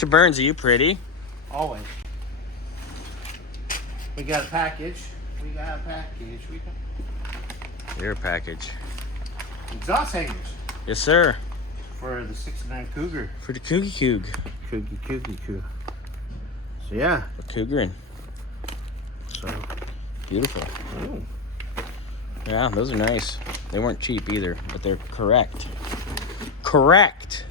Mr. Burns, are you pretty? Always. We got a package. Your package. Exhaust hangers Yes, sir. for the 69 Cougar. For the Cougar. Cougar. So yeah. For Cougarin. So. Beautiful. Ooh. Yeah, those are nice. They weren't cheap either, but they're correct. Correct.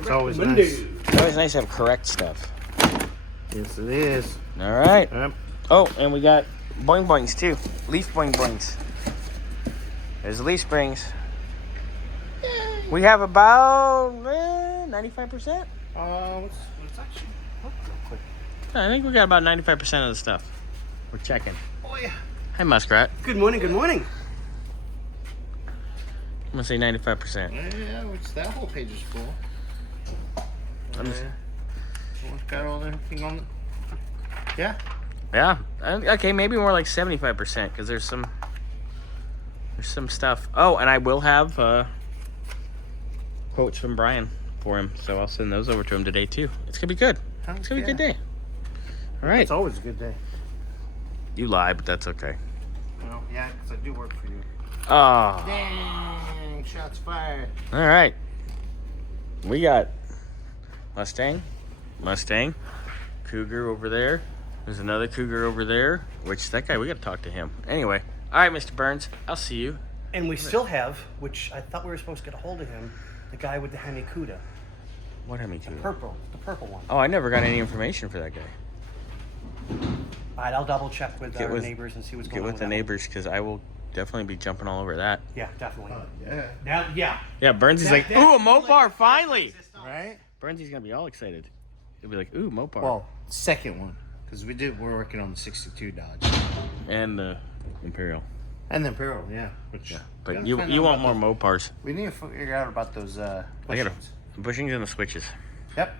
It's always nice. It's always nice to have correct stuff. Yes, it is. All right. Yep. Oh, and we got boing boings too. Leaf boing boings. There's the leaf springs. We have about 95%. Let's actually look real quick. I think we got about 95% of the stuff. We're checking. Oh yeah. Hi, Muskrat. Good morning. I'm gonna say 95%. Yeah, that whole page is full. Got all everything on it. Yeah. Yeah. Okay, maybe more like 75% because there's some stuff. Oh, and I will have quotes from Brian for him, so I'll send those over to him today too. It's gonna be good. It's gonna be a good day. All right. It's always a good day. You lie, but that's okay. Well, yeah, because I do work for you. Oh. Dang! Shots fired. All right. We got Mustang, Cougar over there. There's another Cougar over there, which that guy, we got to talk to him. Anyway, all right, Mr. Burns, I'll see you. And we still have, which I thought we were supposed to get a hold of him, the guy with the Hanakuda. What had me to? The purple one. Oh, I never got any information for that guy. All right, I'll double check with our neighbors and see what's going on. Get with the neighbors because I will definitely be jumping all over that. Yeah, definitely. Yeah. Now, yeah. Yeah, Burns is like, ooh, a Mopar, finally. Right? Burns is going to be all excited. He'll be like, ooh, Mopar. Well, second one. Because we're working on the 62 Dodge. And the Imperial. And the Imperial, yeah. Yeah. But you want more Mopars. We need to figure out about those I got bushings. bushings and the switches. Yep.